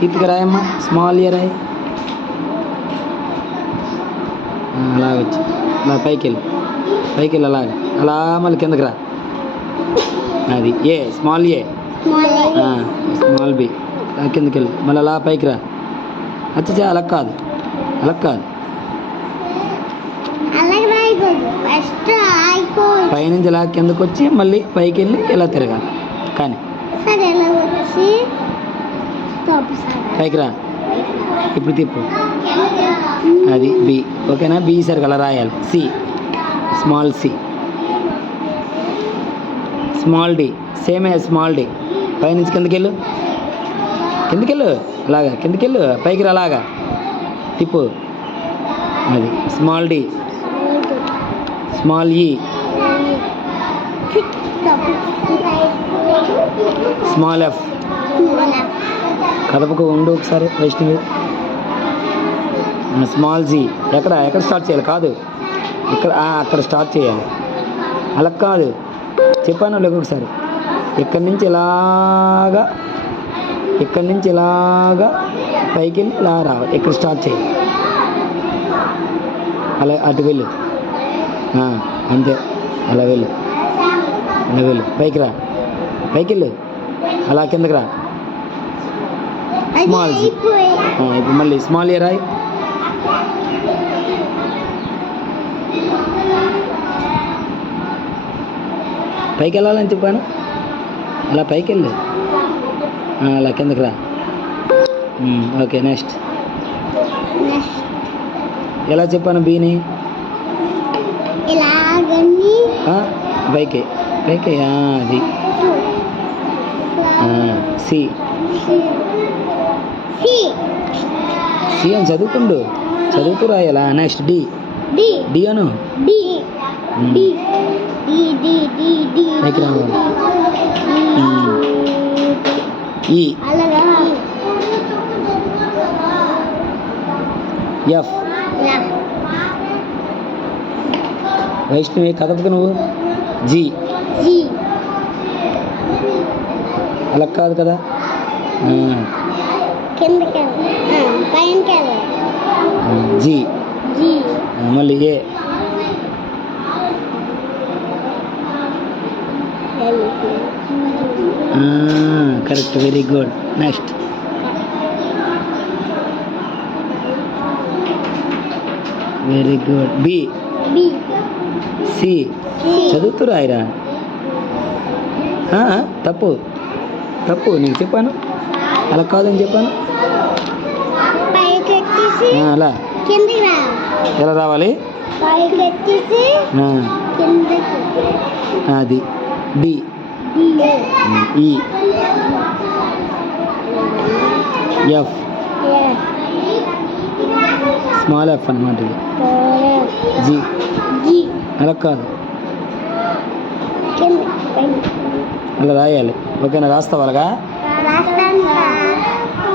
Keerthika రాయమ్మా, small ఏ రాయి. అలా వచ్చి అలా పైకి వెళ్ళి అలాగా అలా మళ్ళీ కిందకి రా. అది a small a, small b. కిందకి వెళ్ళి మళ్ళీ అలా పైకి రా. అచ్చా అలా కాదు, పైనుంచి ఇలా కిందకు వచ్చి మళ్ళీ పైకి వెళ్ళి ఇలా తిరగాలి. కానీ పైకి రా. ఇప్పుడు తిప్పు. అది బి. ఓకేనా? బి సరిగ్గా అలా రాయాలి. C, small C. Small D సేమే, స్మాల్ డి. పైనుంచి కిందకెళ్ళు, అలాగా కిందకెళ్ళు, పైకి రా, అలాగా తిప్పు. అది small D. Small E, small F. కదపకు ఉండు ఒకసారి వైష్ణవి. Small G. ఎక్కడ స్టార్ట్ చేయాలి? కాదు ఇక్కడ, అక్కడ స్టార్ట్ చేయాలి. అలా కాదు, చెప్పాను లేక ఒకసారి. ఇక్కడి నుంచి ఇలాగా పైకి వెళ్ళి ఇలా రావాలి. ఇక్కడ స్టార్ట్ చేయాలి. అలా అటు వెళ్ళు. అంతే, అలా వెళ్ళు. పైకి రా, పైకి వెళ్ళు, అలా కిందకి రా. Small g. ఇప్పుడు మళ్ళీ స్మాల్ ఏ రాయి. పైకి వెళ్ళాలని చెప్పాను, అలా పైకి వెళ్ళు, అలా కిందకి రా. Okay, next. ఎలా చెప్పాను? బీని పైకి, అది సి. సి అని చదువుతూ రాయాలా? Next D. డి అను. పైకి రావాలి. ఈ, ఎఫ్. వైష్ణవి కదపకు నువ్వు. జీ. అలా కాదు కదా. జీ. మళ్ళీ A. Correct, very good. Next. Very good. B. C. చదువుతూ రాయిరా. తప్పు నీకు చెప్పాను, అలా కాదని చెప్పాను. అలా ఎలా రావాలి? అది డి. ఈ, ఎఫ్. స్మాల్ ఎఫ్ అన్నమాట ఇది. జీ. అలా కాదు, అలా రాయాలి. ఓకేనా? రాస్తావు అలాగా?